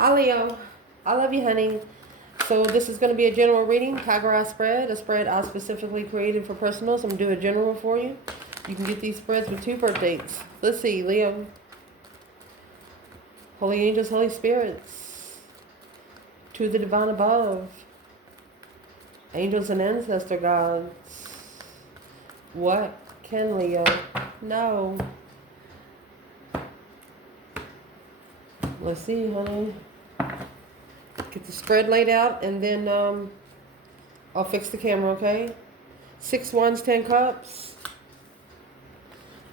Hi Leo, I love you, honey. So this is going to be a general reading, Tiger Eye spread, a spread I specifically created for personals. I'm doing a general for you. You can get these spreads with 2 birth dates. Let's see, Leo. Holy angels, holy spirits, to the divine above, angels and ancestor gods. What can Leo know? Let's see, honey. Get the spread laid out, and then I'll fix the camera, okay? 6 wands, 10 cups.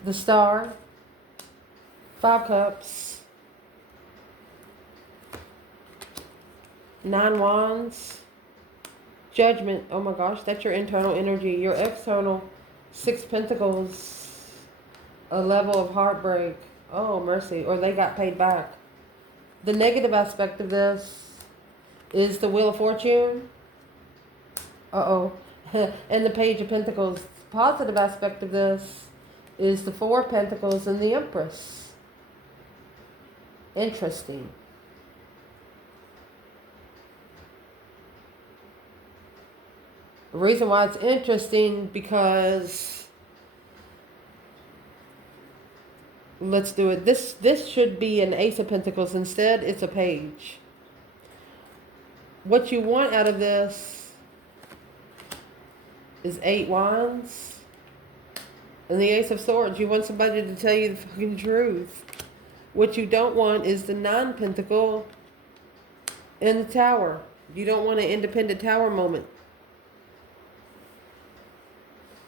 The star. 5 cups. 9 wands. Judgment. Oh my gosh, that's your internal energy. Your external. 6 pentacles. A level of heartbreak. Oh, mercy. Or they got paid back. The negative aspect of this is the Wheel of Fortune. Uh-oh. And the Page of Pentacles. The positive aspect of this is the 4 of Pentacles and the Empress. Interesting. The reason why it's interesting because let's do it. This should be an Ace of Pentacles. Instead, it's a Page. What you want out of this is 8 wands and the Ace of Swords. You want somebody to tell you the fucking truth. What you don't want is the 9 pentacle and the Tower. You don't want an independent Tower moment.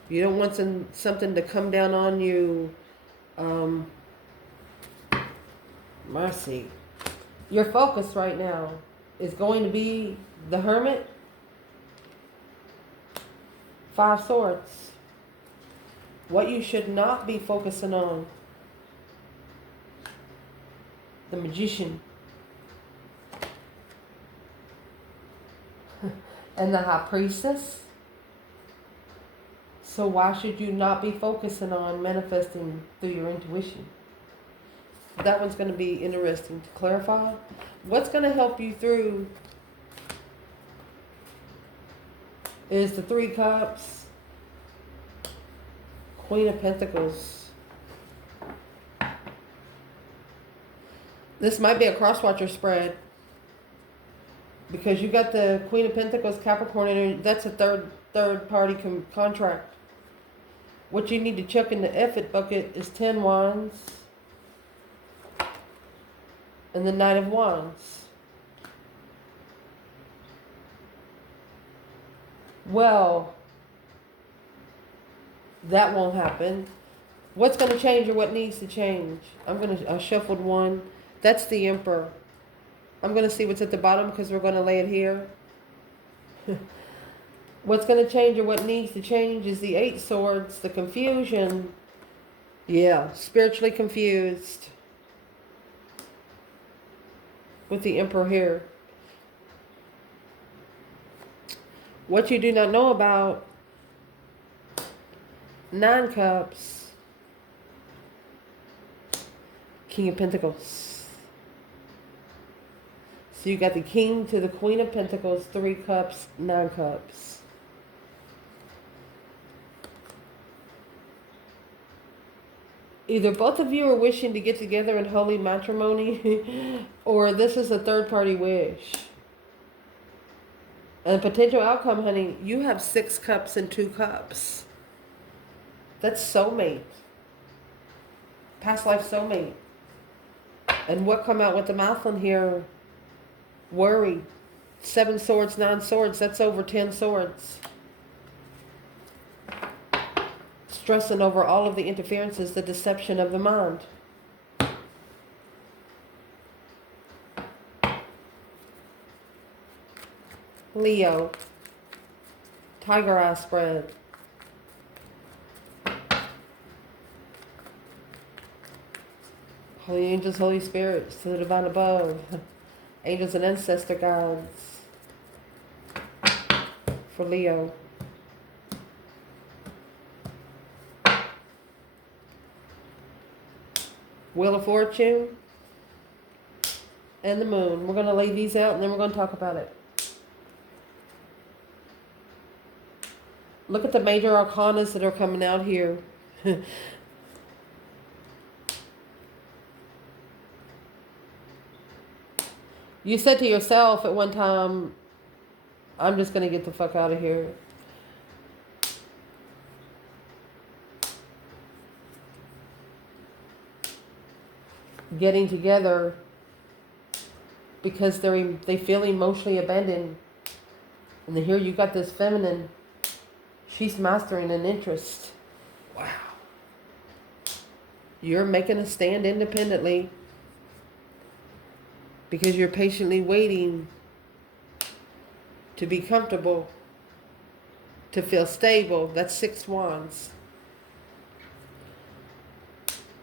You don't want something to come down on you. Mercy. Your focus right now is going to be the Hermit. 5 swords. What you should not be focusing on. The Magician. And the High Priestess. So why should you not be focusing on manifesting through your intuition? That one's going to be interesting to clarify. What's going to help you through is the 3 cups, Queen of Pentacles. This might be a cross-watcher spread because you got the Queen of Pentacles, Capricorn energy. That's a third party contract. What you need to chuck in the effort bucket is 10 wands and the Knight of Wands. Well, that won't happen. What's going to change or what needs to change? I shuffled one. That's the Emperor. I'm going to see what's at the bottom because we're going to lay it here. What's going to change or what needs to change is the 8 swords, the confusion. Yeah, spiritually confused. With the Emperor here. What you do not know about 9 cups, King of Pentacles. So you got the King to the Queen of Pentacles, 3 cups, 9 cups. Either both of you are wishing to get together in holy matrimony, or this is a third-party wish. And potential outcome, honey, you have 6 cups and 2 cups. That's soulmate. Past life soulmate. And what come out with the mouth on here? Worry. 7 swords, 9 swords. That's over 10 swords. Stressing over all of the interferences, the deception of the mind. Leo. Tiger Eye spread. Holy angels, holy spirits, to the divine above. Angels and ancestor gods. For Leo. Wheel of Fortune. and the moon. We're going to lay these out and then we're going to talk about it. Look at the major arcanas that are coming out here. You said to yourself at one time, I'm just going to get the fuck out of here. Getting together because they feel emotionally abandoned. And then here you got this feminine. She's mastering an interest. Wow. You're making a stand independently because you're patiently waiting to be comfortable, to feel stable. That's 6 wands.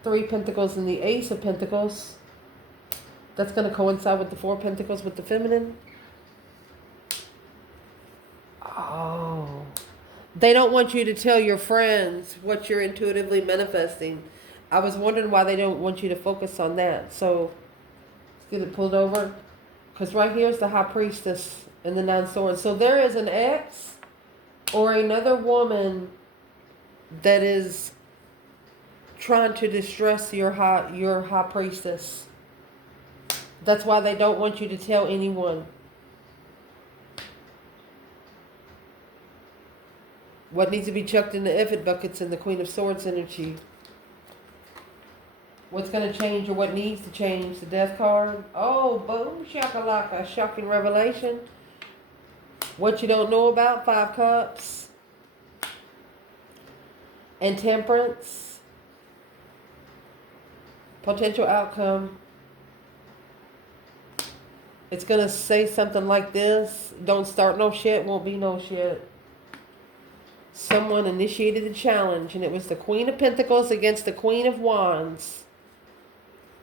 3 pentacles and the Ace of Pentacles. That's going to coincide with the 4 pentacles with the feminine. Oh. They don't want you to tell your friends what you're intuitively manifesting. I was wondering why they don't want you to focus on that. So, let's get it pulled over. Because right here is the High Priestess and the 9 Swords. So there is an ex or another woman that is trying to distress your high priestess. That's why they don't want you to tell anyone. What needs to be chucked in the effort buckets in the Queen of Swords energy? What's going to change or what needs to change? The Death card. Oh, boom, shakalaka, shocking revelation. What you don't know about, 5 Cups. And Temperance. Potential outcome. It's going to say something like this. Don't start no shit, won't be no shit. Someone initiated the challenge, and it was the Queen of Pentacles against the Queen of Wands.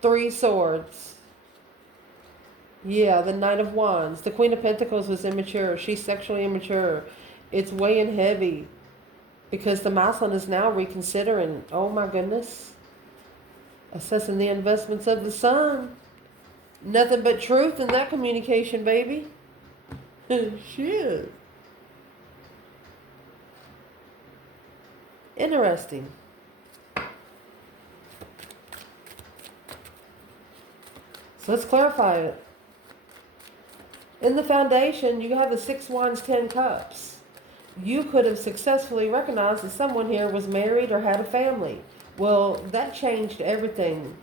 3 Swords. Yeah, the Knight of Wands. The Queen of Pentacles was immature. She's sexually immature. It's weighing heavy because the Mason is now reconsidering. Oh my goodness. Assessing the investments of the Sun. Nothing but truth in that communication, baby. Shit. Interesting. So let's clarify it. In the foundation, you have the 6 Wands, 10 Cups. You could have successfully recognized that someone here was married or had a family. Well, that changed everything.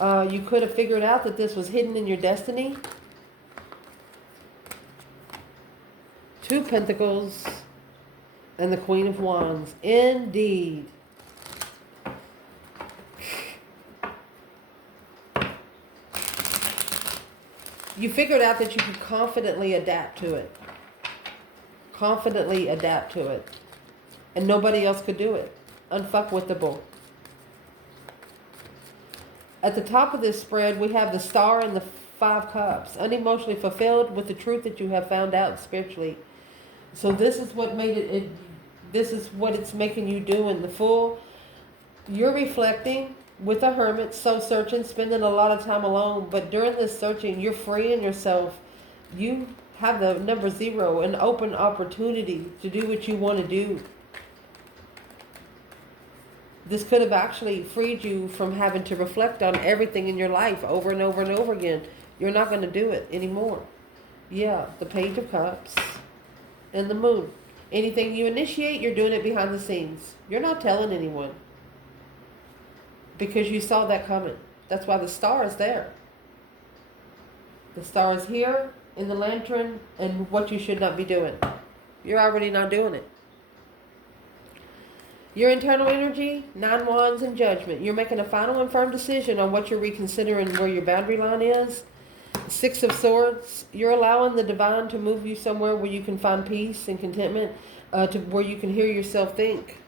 You could have figured out that this was hidden in your destiny. 2 Pentacles and the Queen of Wands. Indeed. You figured out that you could confidently adapt to it. Confidently adapt to it. And nobody else could do it. Unfuckwithable. At the top of this spread, we have the Star and the 5 Cups. Unemotionally fulfilled with the truth that you have found out spiritually. So this is what made it this is what it's making you do in the Fool. You're reflecting with a hermit, soul searching, spending a lot of time alone. But during this searching, you're freeing yourself. You have the number 0, an open opportunity to do what you want to do. This could have actually freed you from having to reflect on everything in your life over and over and over again. You're not going to do it anymore. Yeah, the Page of Cups and the Moon. Anything you initiate, you're doing it behind the scenes. You're not telling anyone. Because you saw that coming. That's why the Star is there. The Star is here in the lantern and what you should not be doing. You're already not doing it. Your internal energy, 9 Wands and Judgment. You're making a final and firm decision on what you're reconsidering, where your boundary line is. 6 of Swords. You're allowing the divine to move you somewhere where you can find peace and contentment, to where you can hear yourself think.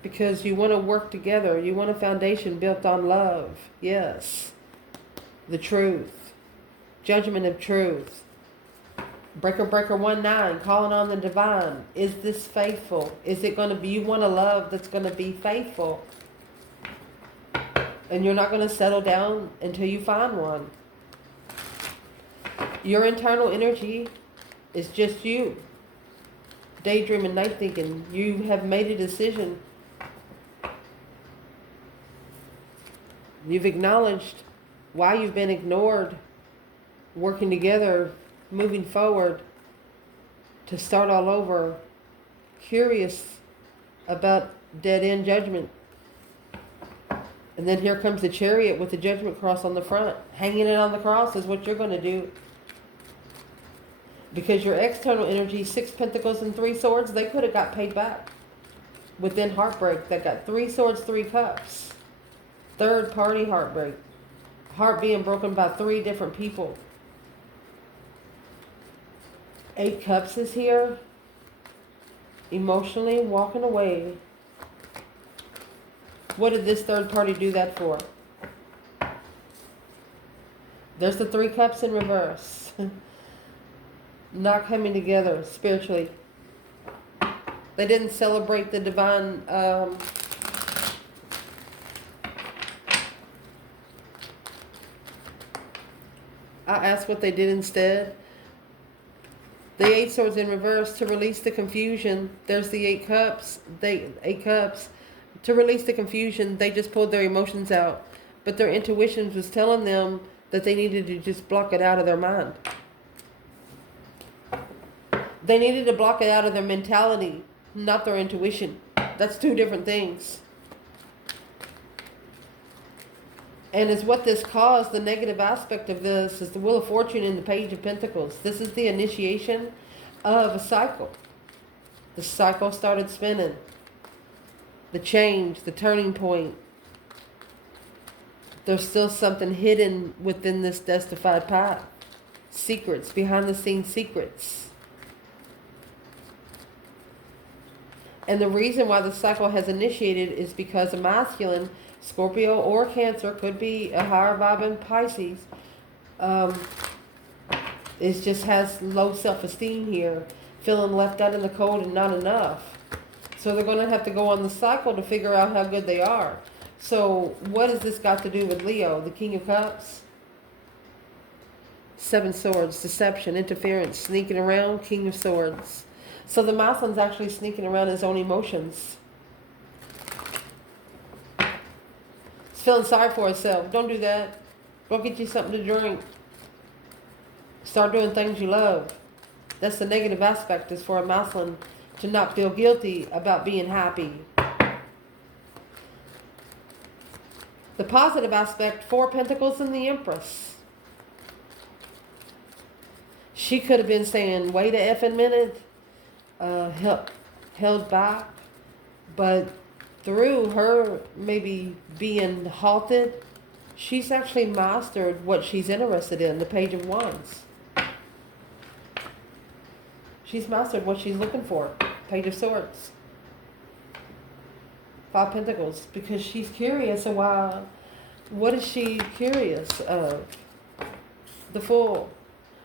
Because you want to work together. You want a foundation built on love. Yes. The truth. Judgment of truth. Breaker 19, calling on the divine. Is this faithful? Is it going to be, you want a love that's going to be faithful. And you're not going to settle down until you find one. Your internal energy is just you. Daydreaming, night thinking. You have made a decision. You've acknowledged why you've been ignored. Working together, moving forward to start all over. Curious about dead-end judgment. And then here comes the Chariot with the Judgment Cross on the front. Hanging it on the cross is what you're going to do. Because your external energy, 6 Pentacles and 3 Swords, they could have got paid back. Within heartbreak, they got 3 Swords, 3 Cups. Third party heartbreak. Heart being broken by 3 different people. 8 Cups is here. Emotionally walking away. What did this third party do that for? There's the 3 Cups in reverse. Not coming together spiritually. They didn't celebrate the divine I asked what they did instead. The 8 Swords in reverse, to release the confusion. There's the 8 Cups. 8 Cups. To release the confusion, they just pulled their emotions out. But their intuition was telling them that they needed to just block it out of their mind. They needed to block it out of their mentality, not their intuition. That's 2 different things. And is what this caused, the negative aspect of this, is the Wheel of Fortune and the Page of Pentacles. This is the initiation of a cycle. The cycle started spinning. The change, the turning point. There's still something hidden within this justified path. Secrets, behind the scenes secrets. And the reason why the cycle has initiated is because a masculine, Scorpio or Cancer, could be a higher vibing Pisces, it just has low self-esteem here, feeling left out in the cold and not enough. So they're going to have to go on the cycle to figure out how good they are. So what has this got to do with Leo, the King of Cups? 7 Swords, deception, interference, sneaking around, King of Swords. So the masculine's actually sneaking around his own emotions. He's feeling sorry for himself. Don't do that. Go get you something to drink. Start doing things you love. That's the negative aspect, is for a masculine to not feel guilty about being happy. The positive aspect, 4 Pentacles and the Empress. She could have been saying, wait a effing minute. Held back. But through her maybe being halted, she's actually mastered what she's interested in, the Page of Wands. She's mastered what she's looking for. Page of Swords. 5 Pentacles. Because she's curious of why. What is she curious of? The Fool.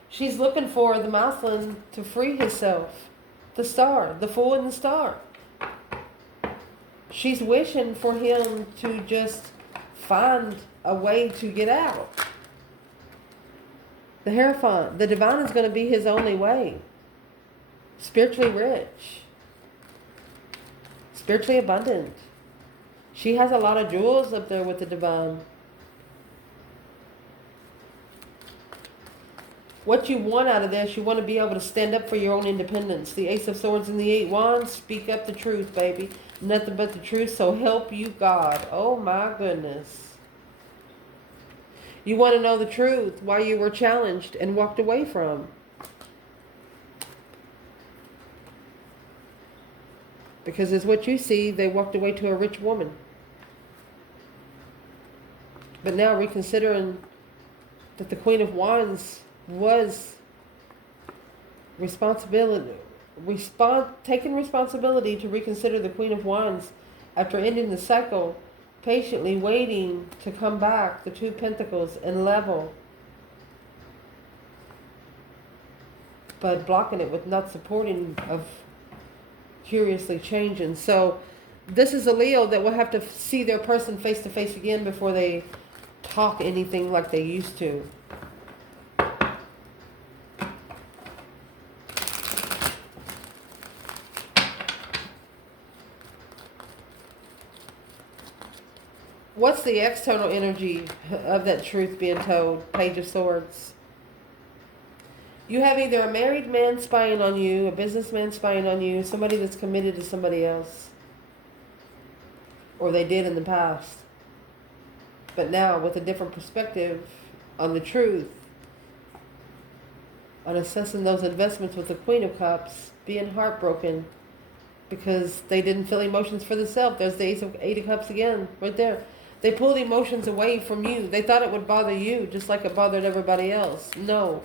She's looking for the masculine to free himself. The Star. The Fool and the Star. She's wishing for him to just find a way to get out. The Hierophant. The divine is going to be his only way. Spiritually rich. Spiritually abundant. She has a lot of jewels up there with the divine. What you want out of this, you want to be able to stand up for your own independence. The Ace of Swords and the 8 Wands, speak up the truth, baby. Nothing but the truth, so help you God. Oh my goodness. You want to know the truth, why you were challenged and walked away from. Because as what you see, they walked away to a rich woman. But now reconsidering that the Queen of Wands was taking responsibility to reconsider the Queen of Wands after ending the cycle, patiently waiting to come back, the 2 Pentacles, and level. But blocking it with not supporting of curiously changing. So This is a Leo that will have to see their person face to face again before they talk anything like they used to. What's the external energy of that truth being told? Page of Swords. You have either a married man spying on you, a businessman spying on you, somebody that's committed to somebody else. Or they did in the past. But now with a different perspective on the truth, on assessing those investments with the Queen of Cups, being heartbroken because they didn't feel emotions for themselves. There's the Eight of Cups again, right there. They pulled emotions away from you. They thought it would bother you just like it bothered everybody else. No.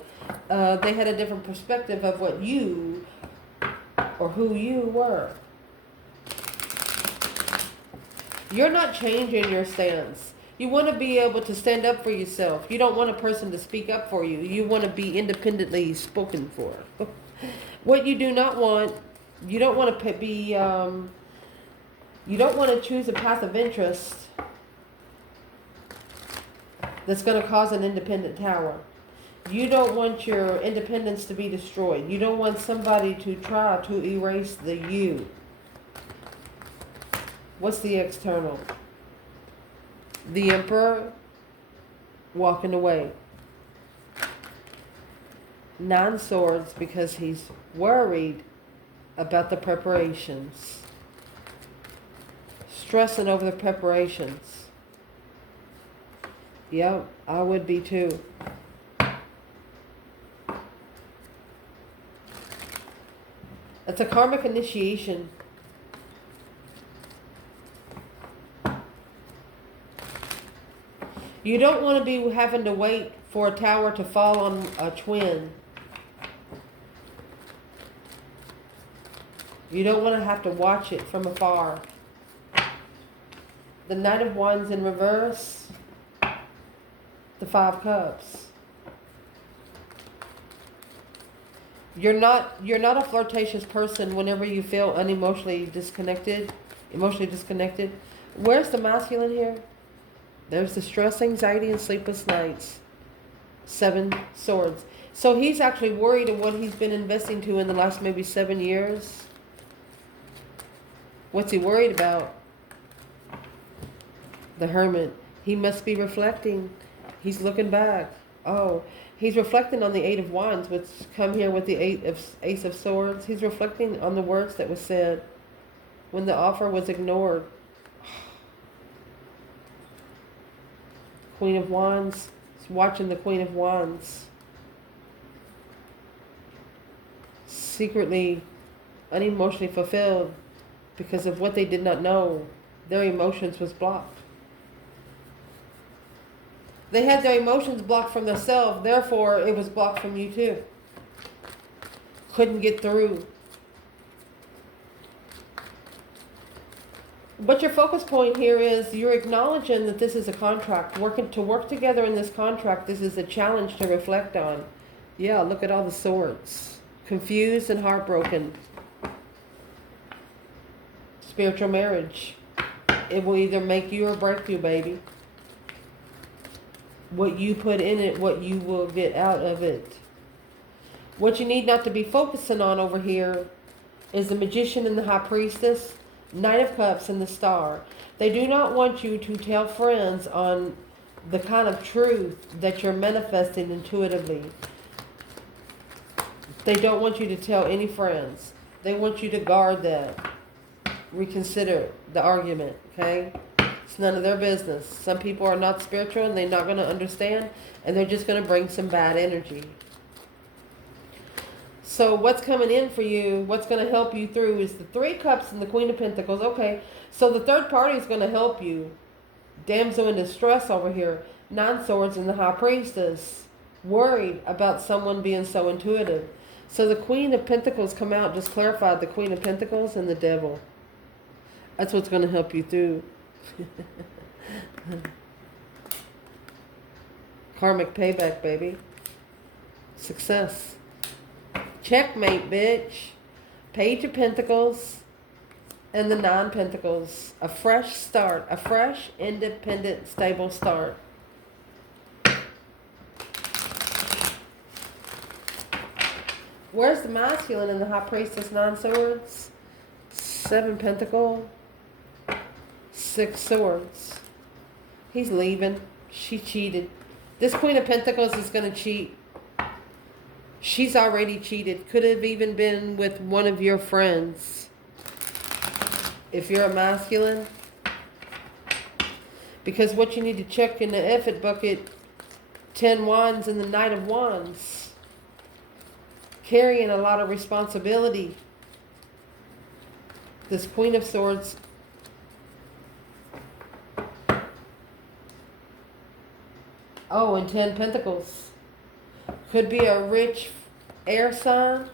They had a different perspective of what you or who you were. You're not changing your stance. You want to be able to stand up for yourself. You don't want a person to speak up for you. You want to be independently spoken for. What you do not want, you don't want to be, you don't want to choose a path of interest that's going to cause an independent tower. You don't want your independence to be destroyed. You don't want somebody to try to erase the you. What's the external? The Emperor walking away. 9 swords because he's worried about the preparations. Stressing over the preparations. Yep, I would be too. It's a karmic initiation. You don't want to be having to wait for a tower to fall on a twin. You don't want to have to watch it from afar. The Knight of Wands in reverse. The 5 Cups. You're not a flirtatious person whenever you feel emotionally disconnected. Where's the masculine here? There's the stress, anxiety, and sleepless nights. 7 swords. So he's actually worried of what he's been investing to in the last maybe 7 years. What's he worried about? The Hermit. He must be reflecting. He's looking back. Oh, he's reflecting on the 8 of Wands, which come here with the Ace of Swords. He's reflecting on the words that was said when the offer was ignored. Queen of Wands. He's watching the Queen of Wands. Secretly, unemotionally fulfilled because of what they did not know. Their emotions was blocked. They had their emotions blocked from themselves, therefore it was blocked from you too. Couldn't get through. But your focus point here is you're acknowledging that this is a contract. To work together in this contract, this is a challenge to reflect on. Yeah, look at all the swords. Confused and heartbroken. Spiritual marriage. It will either make you or break you, baby. What you put in it, what you will get out of it. What you need not to be focusing on over here is the Magician and the High Priestess, Knight of Cups and the Star. They do not want you to tell friends on the kind of truth that you're manifesting intuitively. They don't want you to tell any friends. They want you to guard that. Reconsider the argument, okay? It's none of their business. Some people are not spiritual and they're not going to understand, and they're just going to bring some bad energy. So what's coming in for you, what's going to help you through is the 3 Cups and the Queen of Pentacles. Okay, so the third party is going to help you. Damsel in distress over here. 9 Swords and the High Priestess. Worried about someone being so intuitive. So the Queen of Pentacles come out, just clarified the Queen of Pentacles and the Devil. That's what's going to help you through. Karmic payback, baby. Success. Checkmate, bitch. Page of Pentacles. And the 9 Pentacles. A fresh start. A fresh, independent, stable start. Where's the masculine in the High Priestess? 9 Swords. 7 Pentacle. 6 Swords. He's leaving. She cheated. This Queen of Pentacles is going to cheat. She's already cheated. Could have even been with one of your friends. If you're a masculine. Because what you need to check in the effort bucket, 10 Wands and the Knight of Wands. Carrying a lot of responsibility. This Queen of Swords. Oh, and 10 Pentacles. Could be a rich air sign.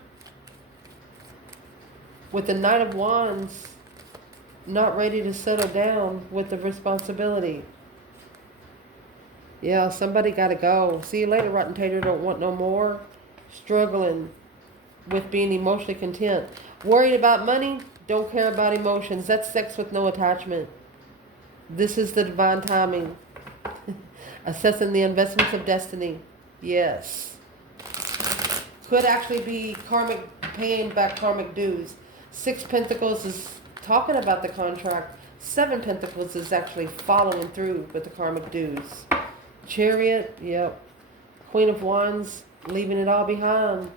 With the Knight of Wands. Not ready to settle down with the responsibility. Yeah, somebody got to go. See you later, Rotten Tater. Don't want no more. Struggling with being emotionally content. Worried about money. Don't care about emotions. That's sex with no attachment. This is the divine timing. Assessing the investments of destiny. Yes. Could actually be karmic, paying back karmic dues. 6 Pentacles is talking about the contract. 7 Pentacles is actually following through with the karmic dues. Chariot, yep. Queen of Wands, leaving it all behind.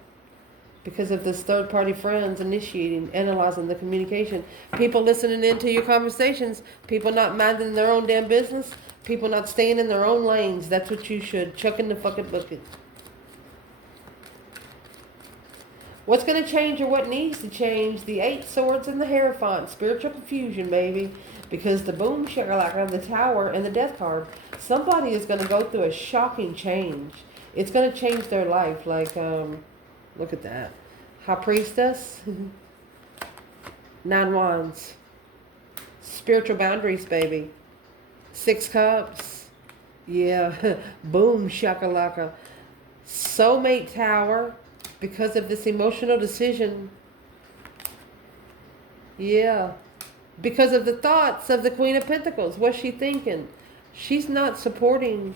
Because of this third-party friends initiating, analyzing the communication. People listening into your conversations. People not minding their own damn business. People not staying in their own lanes. That's what you should. Chuck in the fucking bucket. What's going to change or what needs to change? The 8 Swords and the Hierophant. Spiritual confusion, baby. Because the boom shakalaka, the Tower, and the Death card. Somebody is going to go through a shocking change. It's going to change their life. Like, look at that. High Priestess. 9 Wands. Spiritual boundaries, baby. 6 Cups. Yeah. Boom shakalaka. Soulmate Tower. Because of this emotional decision. Yeah. Because of the thoughts of the Queen of Pentacles. What's she thinking? She's not supporting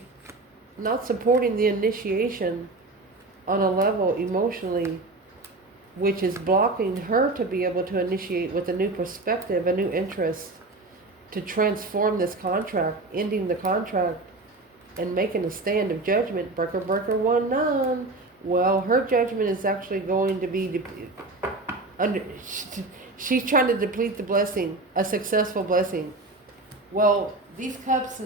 the initiation on a level emotionally, which is blocking her to be able to initiate with a new perspective, a new interest, to transform this contract, ending the contract, and making a stand of judgment. Breaker, breaker, 1-9. Well, her judgment is actually going to be she's trying to deplete the blessing, a successful blessing. Well, these cups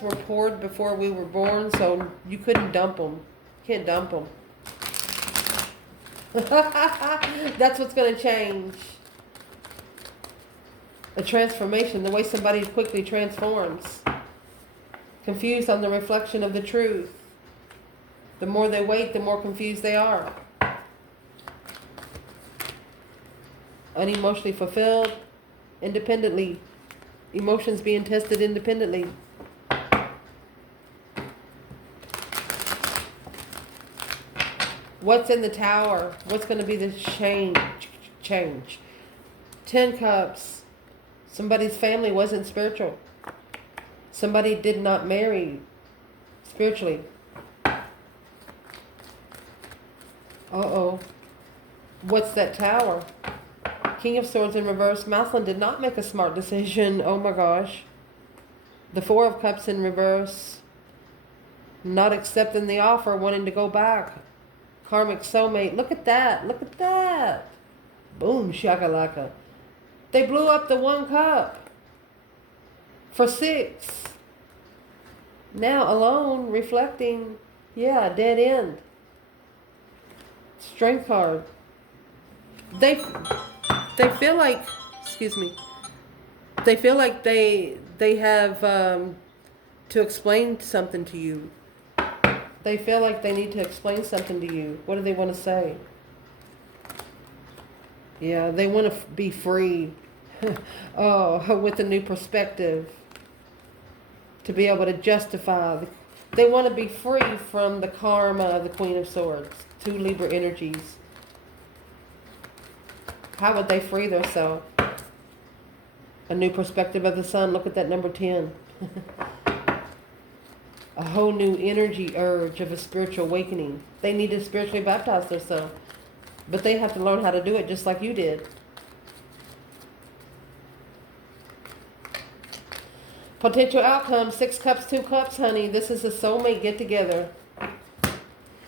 were poured before we were born, so you couldn't dump them. Can't dump them. That's what's going to change. A transformation, the way somebody quickly transforms. Confused on the reflection of the truth. The more they wait, the more confused they are. Unemotionally fulfilled, independently. Emotions being tested independently. What's in the Tower? What's going to be the change? 10 Cups. Somebody's family wasn't spiritual. Somebody did not marry spiritually. Uh-oh. What's that Tower? King of Swords in reverse. Maslin did not make a smart decision. Oh my gosh. The 4 of Cups in reverse. Not accepting the offer, wanting to go back. Karmic soulmate. Look at that. Look at that. Boom shakalaka. They blew up the 1 cup. For 6. Now alone, reflecting. Yeah, dead end. Strength card. They feel like, excuse me, they feel like they have to explain something to you. They feel like they need to explain something to you. What do they want to say? Yeah, they want to be free. Oh, with a new perspective. To be able to justify. They want to be free from the karma of the Queen of Swords. 2 Libra energies. How would they free themselves? A new perspective of the sun. Look at that number 10. A whole new energy urge of a spiritual awakening. They need to spiritually baptize themselves. But they have to learn how to do it just like you did. Potential outcome, 6 cups, 2 cups, honey. This is a soulmate get together.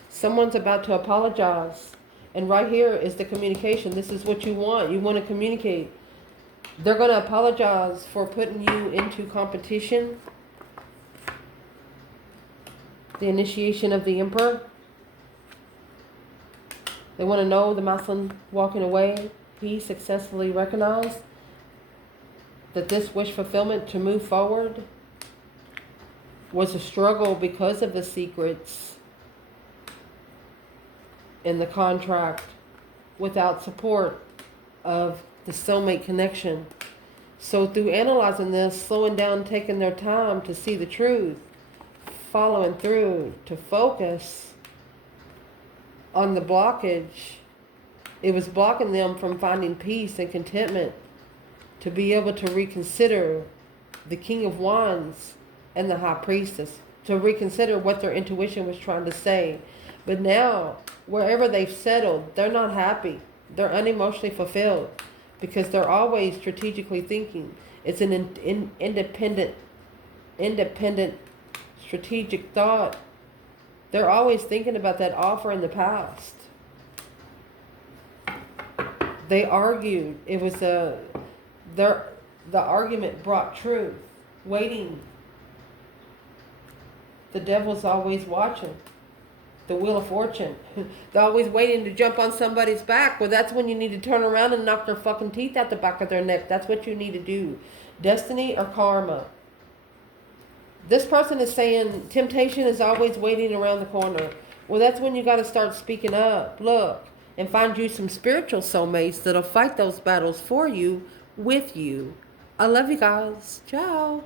Someone's about to apologize. And right here is the communication. This is what you want. You want to communicate. They're going to apologize for putting you into competition. The initiation of the Emperor. They want to know the masculine walking away. He successfully recognized that this wish fulfillment to move forward was a struggle because of the secrets in the contract without support of the soulmate connection. So through analyzing this, slowing down, taking their time to see the truth, following through, to focus on the blockage, it was blocking them from finding peace and contentment, to be able to reconsider the King of Wands and the High Priestess, to reconsider what their intuition was trying to say. But now, wherever they've settled, they're not happy. They're unemotionally fulfilled because they're always strategically thinking. It's an independent, strategic thought. They're always thinking about that offer in the past. They argued. It was the argument brought truth. Waiting. The devil's always watching. The Wheel of Fortune. They're always waiting to jump on somebody's back. Well, that's when you need to turn around and knock their fucking teeth out the back of their neck. That's what you need to do. Destiny or karma. This person is saying temptation is always waiting around the corner. Well, that's when you got to start speaking up. Look, and find you some spiritual soulmates that'll fight those battles for you, with you. I love you guys. Ciao.